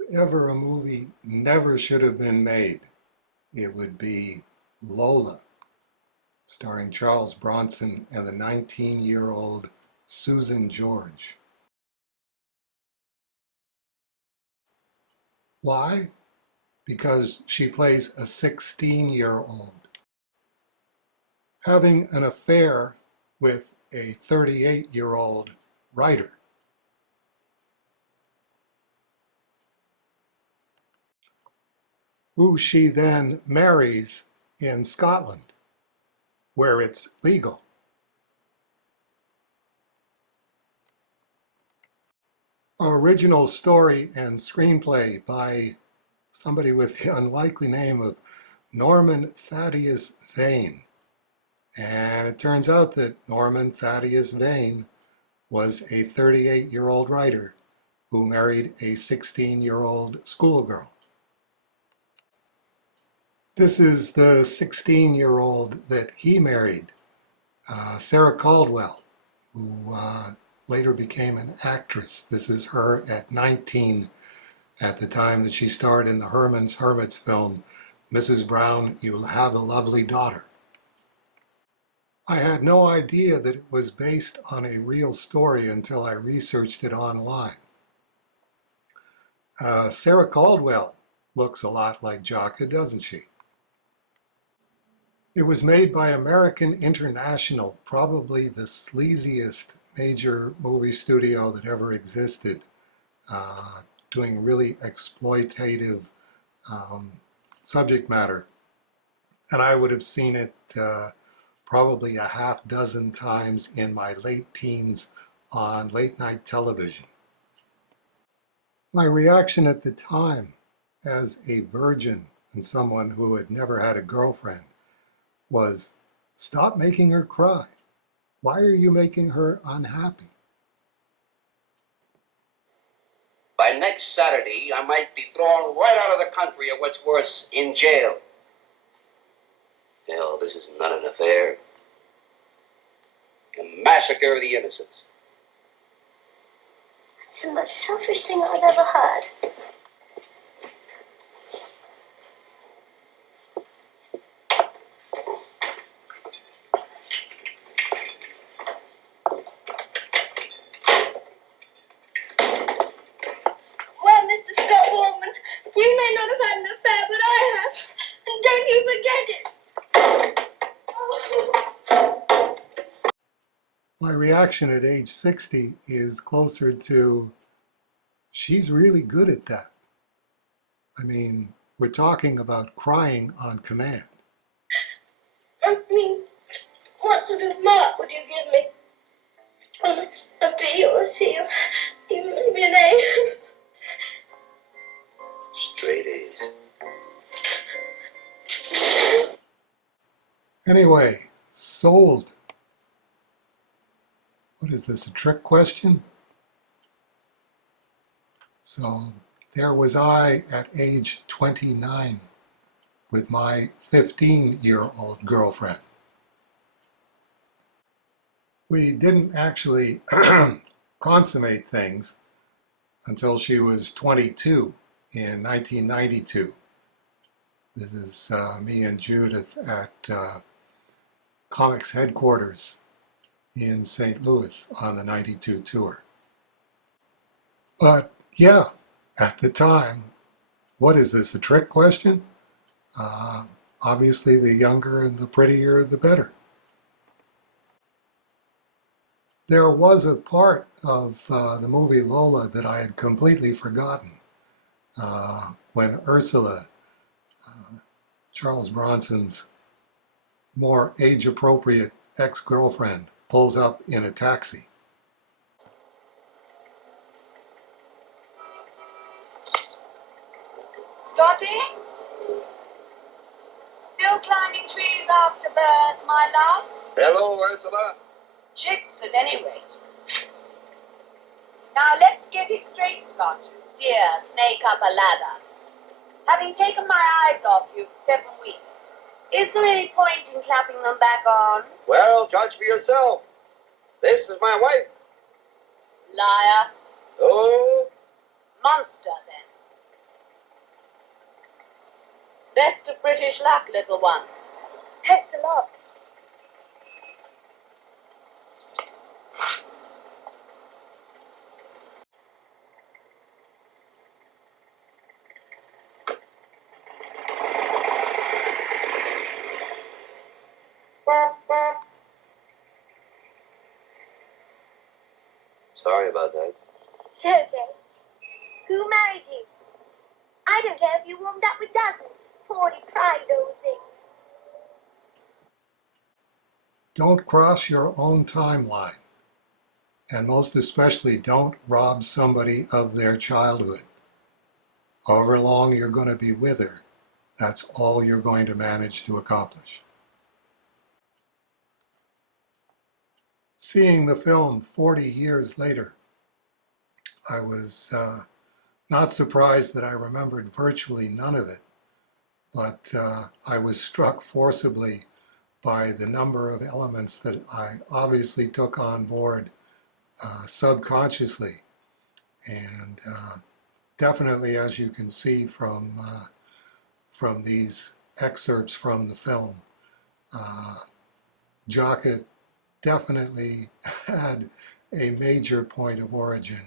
If ever a movie never should have been made, it would be Lola, starring Charles Bronson and the 19-year-old Susan George. Why? Because she plays a 16-year-old having an affair with a 38-year-old writer. Who she then marries in Scotland, where it's legal. Original story and screenplay by somebody with the unlikely name of Norman Thaddeus Vane. And it turns out that Norman Thaddeus Vane was a 38-year-old writer who married a 16-year-old schoolgirl. This is the 16-year-old that he married, Sarah Caldwell, who later became an actress. This is her at 19 at the time that she starred in the Herman's Hermits film, Mrs. Brown, You'll Have a Lovely Daughter. I had no idea that it was based on a real story until I researched it online. Sarah Caldwell looks a lot like Jaka, doesn't she? It was made by American International, probably the sleaziest major movie studio that ever existed, doing really exploitative subject matter. And I would have seen it probably a half dozen times in my late teens on late night television. My reaction at the time, as a virgin and someone who had never had a girlfriend, was, stop making her cry. Why are you making her unhappy? By next Saturday, I might be thrown right out of the country, or what's worse, in jail. Hell, this is not an affair. A massacre of the innocent. It's the most selfish thing I've ever heard. Well, Mr. Scott Waltman, you may not have had an affair, but I have. And don't you forget it. My reaction at age 60 is closer to, she's really good at that. I mean, we're talking about crying on command. I mean, what sort of mark would you give me? A B or a C or even maybe an A? Straight A's. Anyway, sold. What is this, a trick question? So there was I at age 29 with my 15-year-old girlfriend. We didn't actually consummate things until she was 22 in 1992. This is me and Judith at Comics headquarters in St. Louis on the 92 tour. But yeah, at the time, what is this, a trick question? Obviously, the younger and the prettier, the better. There was a part of the movie Lola that I had completely forgotten. When Ursula, Charles Bronson's more age-appropriate ex-girlfriend, pulls up in a taxi. Scotty? Still climbing trees after birds, my love? Hello, Ursula. Chicks at any rate. Now let's get it straight, Scott. Dear, snake up a ladder. Having taken my eyes off you for 7 weeks, is there any point in clapping them back on? Well, judge for yourself. This is my wife. Liar. Oh, Monster, then. Best of British luck, little one. Thanks a lot. Sorry about that. Sergey, who married you? I don't care if you warmed up with dozens. Poorly pride old thing. Don't cross your own timeline. And most especially, don't rob somebody of their childhood. However long you're going to be with her, that's all you're going to manage to accomplish. Seeing the film 40 years later, I was not surprised that I remembered virtually none of it, but I was struck forcibly by the number of elements that I obviously took on board subconsciously. And definitely, as you can see from these excerpts from the film, Jaka definitely had a major point of origin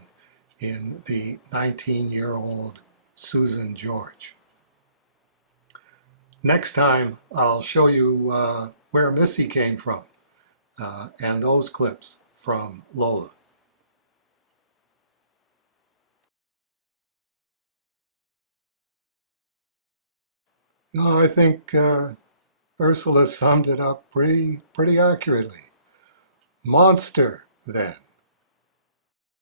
in the 19-year-old Susan George. Next time, I'll show you where Missy came from and those clips from Lola. No, I think Ursula summed it up pretty accurately. Monster, then.